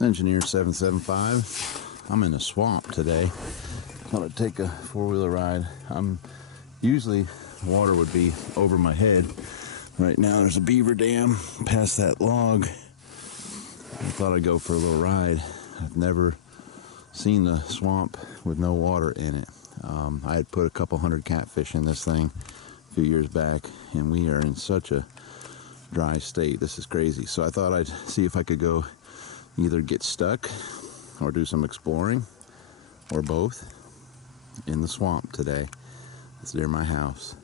Engineer 775. I'm in a swamp today. Thought I'd take a four-wheeler ride. Usually water would be over my head. Right now there's a beaver dam past that log. I thought I'd go for a little ride. I've never seen the swamp with no water in it. I had put a couple hundred catfish in this thing a few years back, and we are in such a dry state. This is crazy. So I thought I'd see if I could go either get stuck or do some exploring, or both, in the swamp today. It's near my house.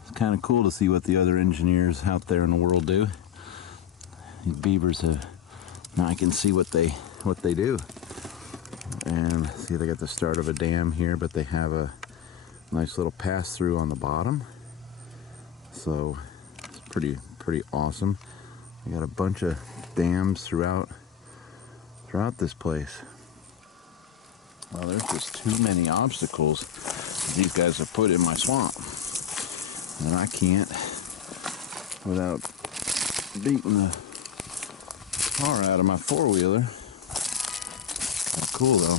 It's kind of cool to see what the other engineers out there in the world do. These beavers have, now I can see what they do. And see, they got the start of a dam here, but they have a nice little pass through on the bottom. So it's pretty awesome. They got a bunch of dams throughout this place. Well, there's just too many obstacles these guys have put in my swamp, and I can't, without beating the tar out of my four-wheeler. Cool though.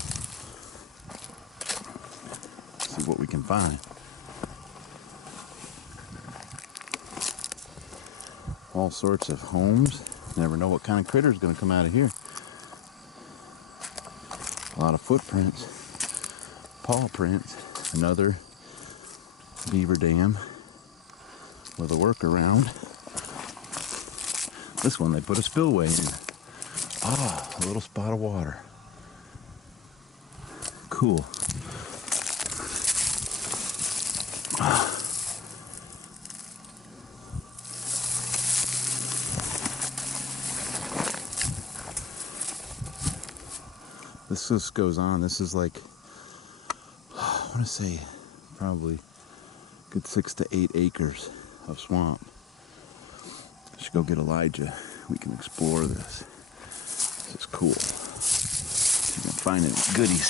Let's see what we can find. All sorts of homes. Never know what kind of critter is going to come out of here. A lot of footprints, paw prints. Another beaver dam with a workaround. This one they put a spillway in. Ah, a little spot of water. Cool. This just goes on. This is like, I want to say, probably a good 6 to 8 acres of swamp. I should go get Elijah. We can explore this. This is cool. See if I can find any goodies.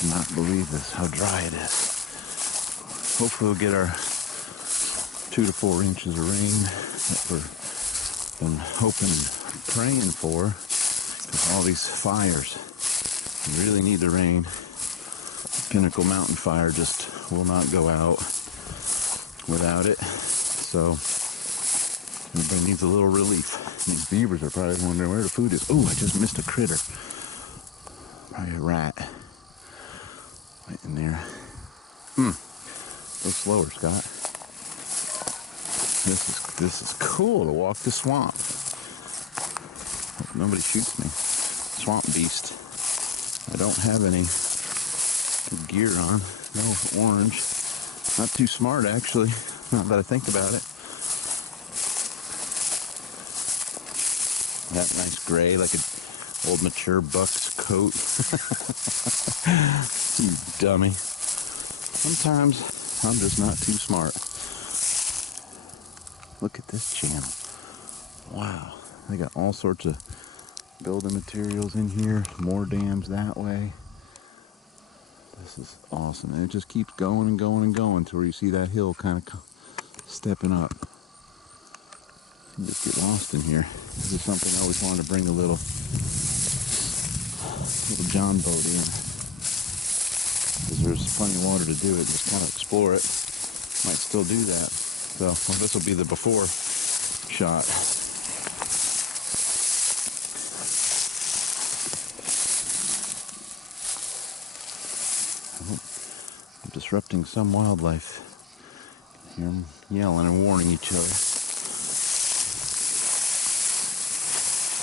Cannot believe this, how dry it is. Hopefully we'll get our 2 to 4 inches of rain that we've been hoping and praying for, because all these fires really need the rain. Pinnacle Mountain Fire just will not go out without it, so everybody needs a little relief. These beavers are probably wondering where the food is. Oh, I just missed a critter. Probably a rat. Right in there. Go slower, Scott. This is cool to walk the swamp. Hope nobody shoots me. Swamp beast. I don't have any gear on. No orange. Not too smart, actually. Not that I think about it. That nice gray, like an old mature buck's coat. You dummy. Sometimes I'm just not too smart. Look at this channel. Wow. They got all sorts of building materials in here. More dams that way. This is awesome. And it just keeps going and going and going to where you see that hill kind of stepping up. You just get lost in here. This is something I always wanted to bring a little John boat in. Because there's plenty of water to do it. Just kind of explore it. Might still do that. So, well, this will be the before shot. I'm disrupting some wildlife. Hear them yelling and warning each other.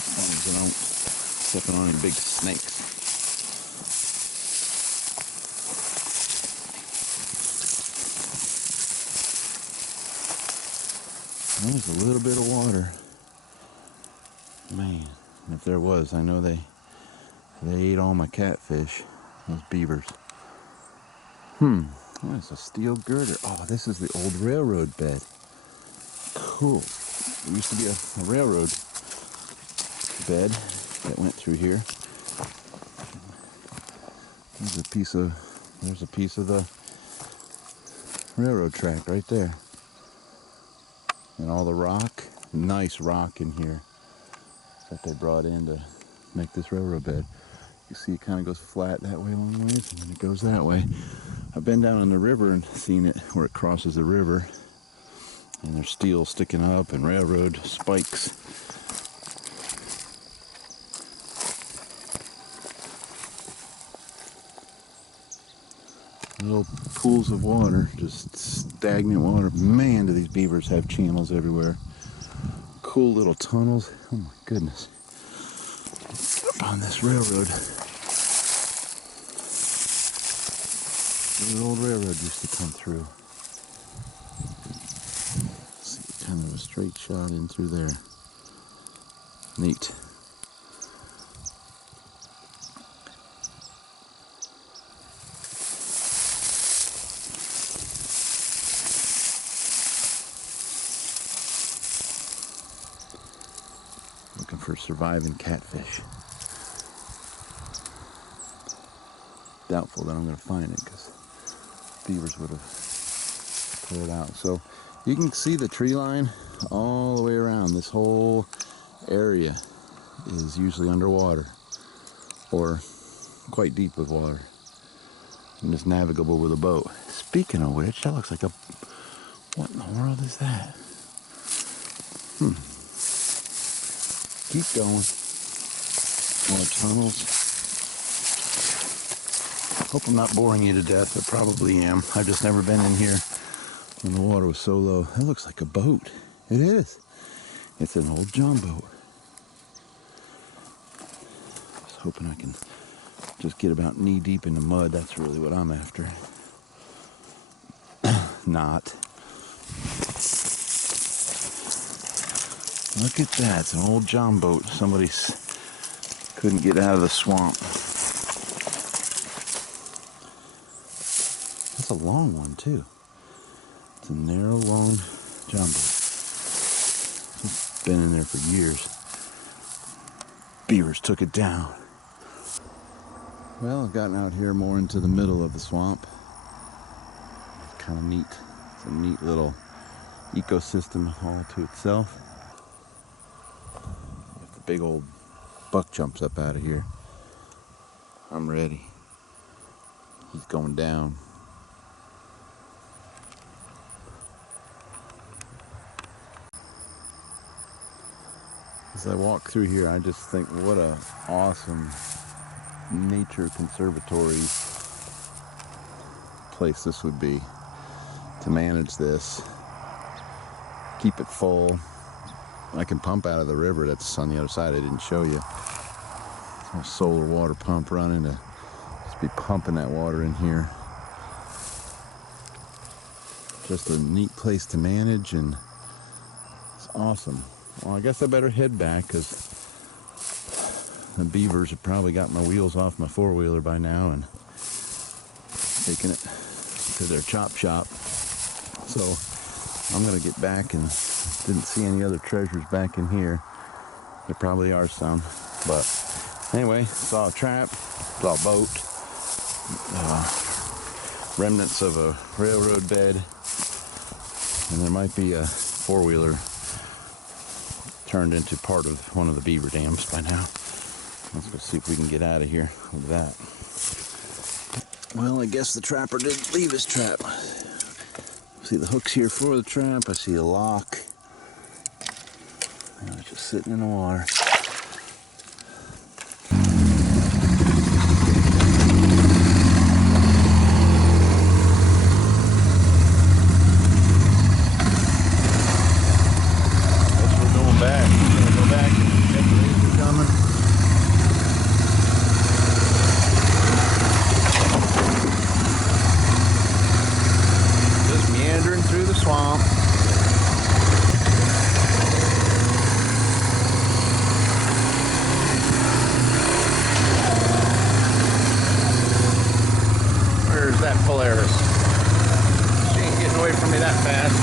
As long as I don't step on any big snakes. There's a little bit of water. Man, if there was, I know they ate all my catfish, those beavers. That's a steel girder. Oh, this is the old railroad bed. Cool. There used to be a railroad bed that went through here. There's a piece of the railroad track right there. And all the rock, nice rock in here that they brought in to make this railroad bed. You see it kind of goes flat that way a long ways, and then it goes that way. I've been down on the river and seen it where it crosses the river, and there's steel sticking up and railroad spikes. Little pools of water, just stagnant water. Man, do these beavers have channels everywhere. Cool little tunnels. Oh my goodness. Up on this railroad. The old railroad used to come through. See, kind of a straight shot in through there. Neat. Looking for surviving catfish. Doubtful that I'm going to find it because beavers would have pulled it out. So you can see the tree line all the way around. This whole area is usually underwater or quite deep with water and it's navigable with a boat. Speaking of which, that looks like a... What in the world is that? Keep going. More tunnels. Hope I'm not boring you to death. I probably am. I've just never been in here when the water was so low. That looks like a boat. It is. It's an old John boat. Just hoping I can just get about knee deep in the mud. That's really what I'm after. Not. Look at that. It's an old John boat. Somebody couldn't get out of the swamp. That's a long one, too. It's a narrow, long John boat. It's been in there for years. Beavers took it down. Well, I've gotten out here more into the middle of the swamp. It's kind of neat. It's a neat little ecosystem all to itself. If the big old buck jumps up out of here, I'm ready. He's going down. As I walk through here, I just think what a awesome nature conservatory place this would be to manage this. Keep it full. I can pump out of the river that's on the other side. I didn't show you. There's a solar water pump running to just be pumping that water in here. Just a neat place to manage, and it's awesome. Well, I guess I better head back because the beavers have probably got my wheels off my four-wheeler by now and taking it to their chop shop. So I'm going to get back, and didn't see any other treasures back in here. There probably are some. But anyway, saw a trap, saw a boat, remnants of a railroad bed, and there might be a four-wheeler turned into part of one of the beaver dams by now. Let's go see if we can get out of here with that. Well, I guess the trapper didn't leave his trap. See the hooks here for the trap. I see a lock. It's just sitting in the water. There's that Polaris. She ain't getting away from me that fast.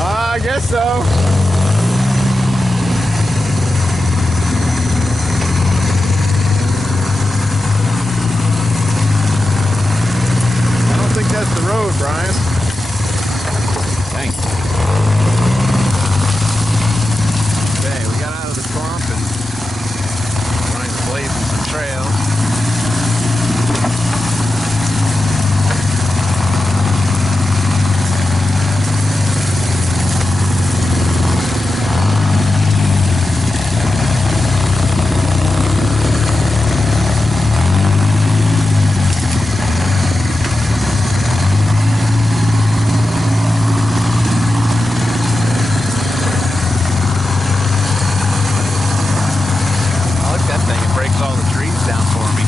I guess so. I don't think that's the road, Brian. Thanks. Okay, we got out of the swamp and Brian's blazing some trails. Breaks all the trees down for me.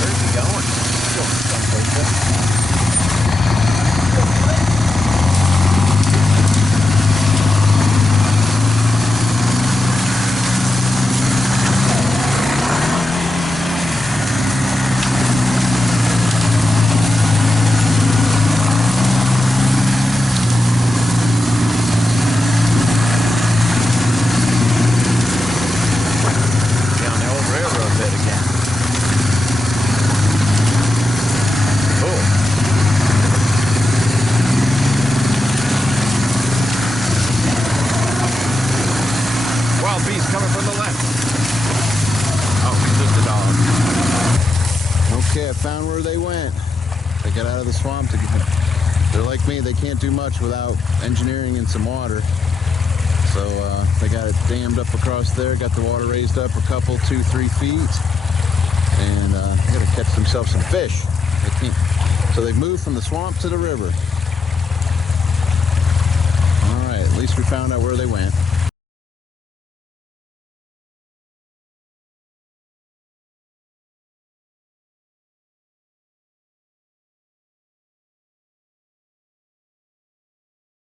Where's he going? He's going someplace. Coming from the left. Oh, just a dog. Okay, I found where they went. They got out of the swamp to get. They're like me, they can't do much without engineering and some water. So they got it dammed up across there, got the water raised up a couple, 2-3 feet. And they gotta catch themselves some fish. They can't. So they've moved from the swamp to the river. All right, at least we found out where they went.